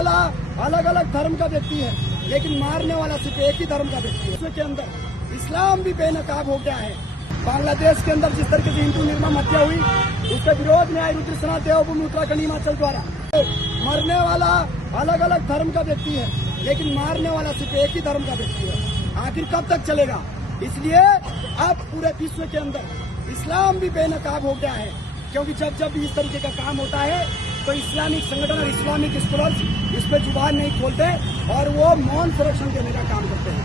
वाला अलग अलग धर्म का व्यक्ति है, लेकिन मारने वाला सिर्फ एक ही धर्म का व्यक्ति है। इसके अंदर इस्लाम भी बेनकाब हो गया है। बांग्लादेश के अंदर जिस तरीके से हिंदू निर्मम हत्या हुई, उसके विरोध में आई रुद्रसेना देवभूमि उत्तराखंड हिमाचल द्वारा। मरने वाला अलग अलग धर्म का व्यक्ति है, लेकिन मारने वाला सिर्फ एक ही धर्म का व्यक्ति है। आखिर कब तक चलेगा? इसलिए अब पूरे विश्व के अंदर इस्लाम भी बेनकाब हो गया है, क्योंकि जब जब भी इस तरीके का काम होता है तो इस्लामिक संगठन और इस्लामिक स्कॉलर्स इस पर जुबान नहीं खोलते और वो मौन संरक्षण देने का काम करते हैं।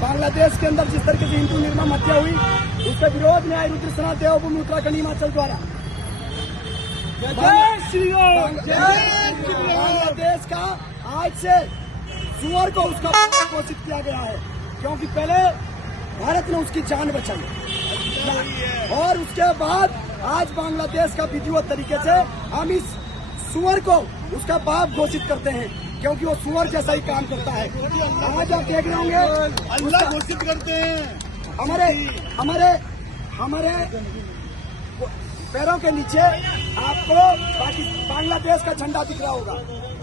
बांग्लादेश के अंदर जिस तरीके से हिंदू निर्मम हत्या हुई, उसके विरोध में आई रुद्रसेना देवभूमि उत्तराखंड हिमाचल द्वारा। बांग्लादेश का आज से सुअर को उसका घोषित किया गया है, क्योंकि पहले भारत ने उसकी जान बचाई और उसके बाद आज बांग्लादेश का विधिवत तरीके से हम इस सुअर को उसका बाप घोषित करते हैं, क्योंकि वो सुअर जैसा ही काम करता है। आज आप देख रहे होंगे अल्लाह घोषित करते हैं। हमारे पैरों के नीचे आपको बांग्लादेश का झंडा दिख रहा होगा,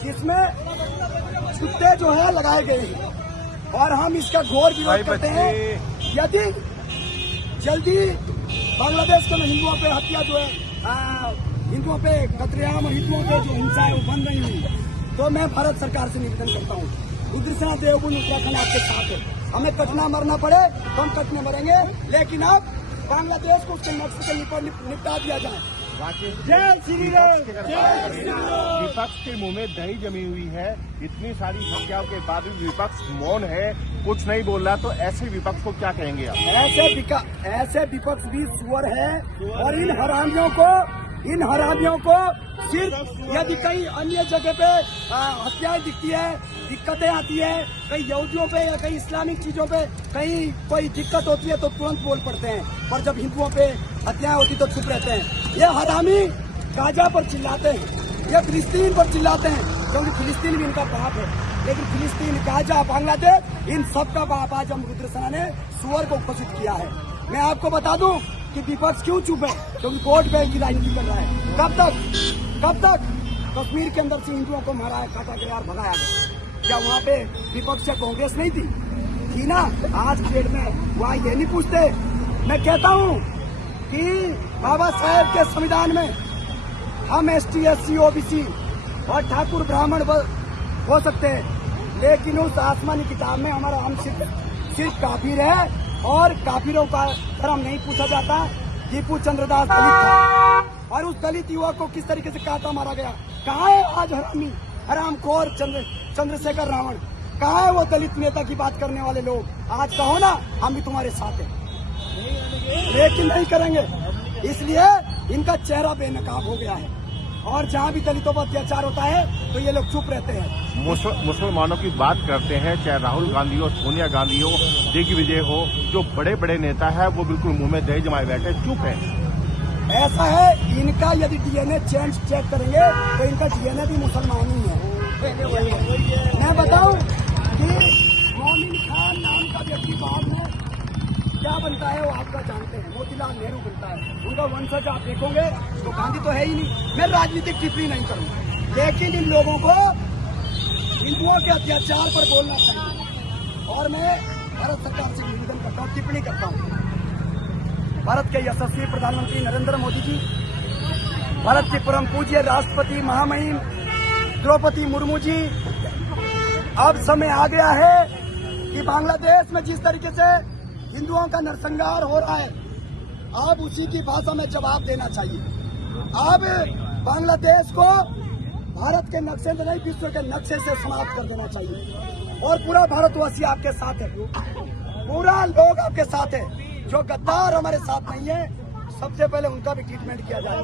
जिसमें कुत्ते जो है लगाए गए हैं, और हम इसका घोर विरोध करते हैं। यदि जल्दी बांग्लादेश के हिंदुओं पे हत्या जो है, हिंदुओं पे कतलेआम और हिंदुओं पे जो हिंसा है वो बंद नहीं हुई, तो मैं भारत सरकार से निवेदन करता हूँ, रुद्रसेना देवभूमि उत्तराखंड आपके साथ है। हमें कटना मरना पड़े तो हम कटने मरेंगे, लेकिन अब बांग्लादेश को उसके नक्शे से निपटा दिया जाए। जय श्री राम। विपक्ष के मुंह में दही जमी हुई है। इतनी सारी हत्याओं के बाद भी विपक्ष मौन है, कुछ नहीं बोल रहा, तो ऐसे विपक्ष को क्या कहेंगे आप? ऐसे विपक्ष भी सुअर है, और इन हरामियों को सिर्फ यदि कहीं अन्य जगह पे हत्याएं दिखती है, दिक्कतें आती है, कहीं यहूदियों पे या कहीं इस्लामिक चीजों पे कहीं कोई दिक्कत होती है तो तुरंत बोल पड़ते हैं, पर जब हिंदुओं पे हत्याएं होती तो चुप रहते हैं। ये हरामी गाजा पर चिल्लाते हैं, ये फिलिस्तीन पर चिल्लाते हैं, क्योंकि फिलिस्तीन भी इनका बाप है, लेकिन फिलिस्तीन, गाजा, बांग्लादेश, इन सब का बाप आज हम रुद्रसेना ने सुअर को घोषित किया है। मैं आपको बता दूं कि विपक्ष क्यों चुप है, क्योंकि वोट बैंक की राजनीति कर रहा है। कब तक कश्मीर के अंदर से हिंदुओं को मारा, काटा गया और भगाया गया? क्या वहाँ पे विपक्ष या कांग्रेस नहीं थी ना? आज की डेट में वहाँ ये नहीं पूछते। मैं कहता हूँ कि बाबा साहेब के संविधान में हम ST SC OBC और ठाकुर ब्राह्मण हो सकते हैं, लेकिन उस आसमानी किताब में हमारा हम सिर्फ काफिर है, और काफिरों का धर्म नहीं पूछा जाता। दीपू चंद्रदास दलित था, और उस दलित युवक को किस तरीके से काटा मारा गया। कहाँ है आज हरामी, हरामखोर चंद्रशेखर रावण? कहाँ है वो दलित नेता की बात करने वाले लोग? आज कहो ना, हम भी तुम्हारे साथ हैं, लेकिन नहीं करेंगे। इसलिए इनका चेहरा बेनकाब हो गया है, और जहाँ भी दलितों पर अत्याचार होता है तो ये लोग चुप रहते हैं। मुसलमानों की बात करते हैं, चाहे राहुल गांधी हो, सोनिया गांधी हो, दिग्विजय हो, जो बड़े बड़े नेता है वो बिल्कुल मुंह में दही जमाए बैठे, चुप है। ऐसा है, इनका यदि DNA चेक करेंगे तो इनका DNA भी मुसलमान ही है। मैं बताऊं कि मोमिन खान नाम का व्यक्ति बाद में क्या बनता है वो आपका जानते हैं, मोतीलाल नेहरू बनता है। उनका वंशज आप देखोगे तो गांधी तो है ही नहीं। मैं राजनीतिक टिप्पणी नहीं करूंगा, लेकिन इन लोगों को हिंदुओं के अत्याचार पर बोलना चाहिए, और मैं भारत सरकार से निवेदन करता हूँ, टिप्पणी करता हूँ। भारत के यशस्वी प्रधानमंत्री नरेंद्र मोदी जी, भारत के परम पूज्य राष्ट्रपति महामहिम द्रौपदी मुर्मू जी, अब समय आ गया है कि बांग्लादेश में जिस तरीके से हिंदुओं का नरसंहार हो रहा है, अब उसी की भाषा में जवाब देना चाहिए। अब बांग्लादेश को भारत के नक्शे से नहीं, विश्व के नक्शे से समाप्त कर देना चाहिए, और पूरा भारतवासी आपके साथ है, पूरा लोग आपके साथ है। जो गद्दार हमारे साथ नहीं है, सबसे पहले उनका भी ट्रीटमेंट किया जाए।